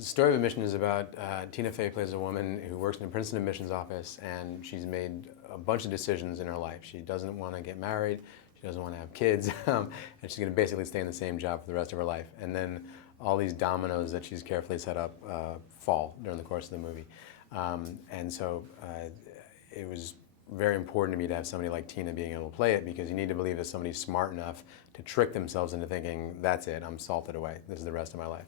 The story of Admission is about Tina Fey plays a woman who works in the Princeton admissions office, and she's made a bunch of decisions in her life. She doesn't want to get married, she doesn't want to have kids, and she's going to basically stay in the same job for the rest of her life. And then all these dominoes that she's carefully set up fall during the course of the movie. And so it was very important to me to have somebody like Tina being able to play it, because you need to believe that somebody's smart enough to trick themselves into thinking, that's it, I'm salted away, this is the rest of my life.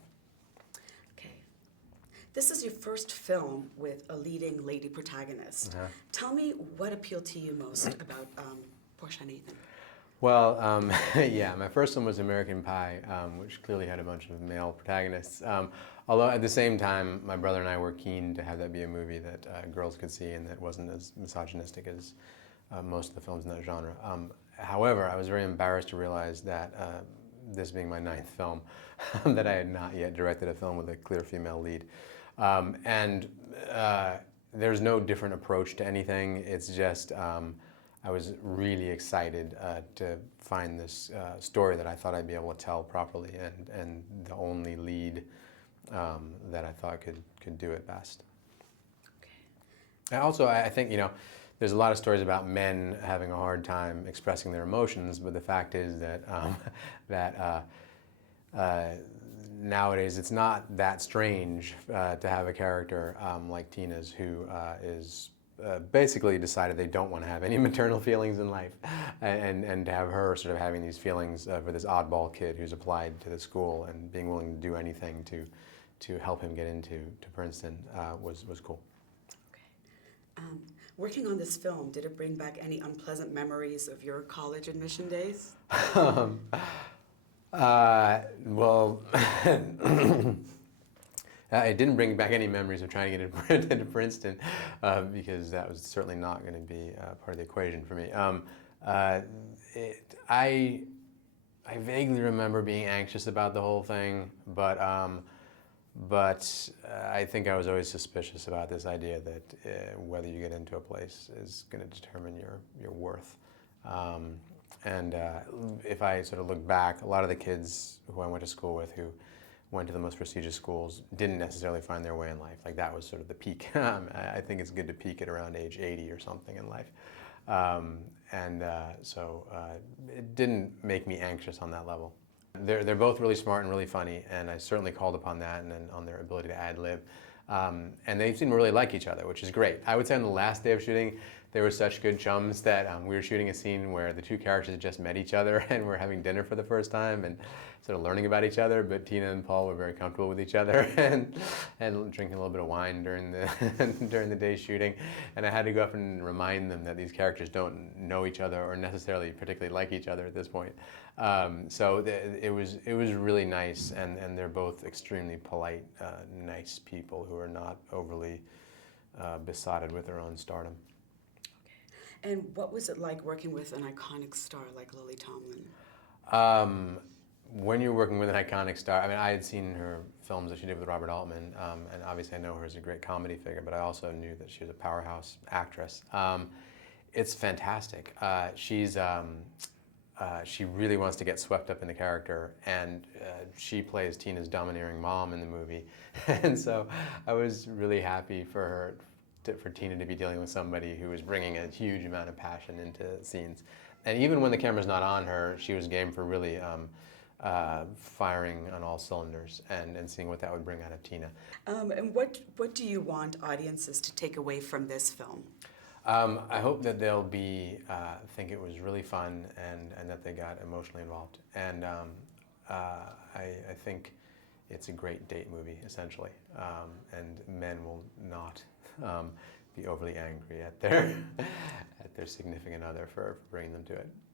This is your first film with a leading lady protagonist. Tell me what appealed to you most about Portia Nathan. Well, yeah, my first one was American Pie, which clearly had a bunch of male protagonists. Although at the same time, my brother and I were keen to have that be a movie that girls could see and that wasn't as misogynistic as most of the films in that genre. However, I was very embarrassed to realize that this being my 9th film, that I had not yet directed a film with a clear female lead. There's no different approach to anything. It's just I was really excited to find this story that I thought I'd be able to tell properly, and the only lead that I thought could do it best. Okay. And also, I think, you know, there's a lot of stories about men having a hard time expressing their emotions, but the fact is that nowadays it's not that strange to have a character like Tina's, who is basically decided they don't want to have any maternal feelings in life, and to have her sort of having these feelings for this oddball kid who's applied to the school and being willing to do anything to help him get into Princeton was cool. Okay. Working on this film, did it bring back any unpleasant memories of your college admission days? Well, it didn't bring back any memories of trying to get into Princeton, because that was certainly not going to be part of the equation for me. I vaguely remember being anxious about the whole thing, but I think I was always suspicious about this idea that whether you get into a place is going to determine your worth. If I sort of look back, a lot of the kids who I went to school with, who went to the most prestigious schools, didn't necessarily find their way in life. Like, that was sort of the peak. I think it's good to peak at around age 80 or something in life. So it didn't make me anxious on that level. They're both really smart and really funny, and I certainly called upon that and on their ability to ad-lib. And they seem to really like each other, which is great. I would say on the last day of shooting, they were such good chums that we were shooting a scene where the two characters just met each other and were having dinner for the first time and sort of learning about each other, but Tina and Paul were very comfortable with each other and drinking a little bit of wine during the day's shooting. And I had to go up and remind them that these characters don't know each other or necessarily particularly like each other at this point. It was really nice, and they're both extremely polite, nice people who are not overly besotted with their own stardom. Okay. And what was it like working with an iconic star like Lily Tomlin? When you're working with an iconic star, I mean, I had seen her films that she did with Robert Altman, and obviously I know her as a great comedy figure, but I also knew that she was a powerhouse actress. It's fantastic. She really wants to get swept up in the character, and she plays Tina's domineering mom in the movie. And so I was really happy for Tina to be dealing with somebody who was bringing a huge amount of passion into scenes. And even when the camera's not on her, she was game for really firing on all cylinders and seeing what that would bring out of Tina. And what do you want audiences to take away from this film? I hope that they'll think it was really fun and that they got emotionally involved. And I think it's a great date movie, essentially. And men will not be overly angry at their significant other for bringing them to it.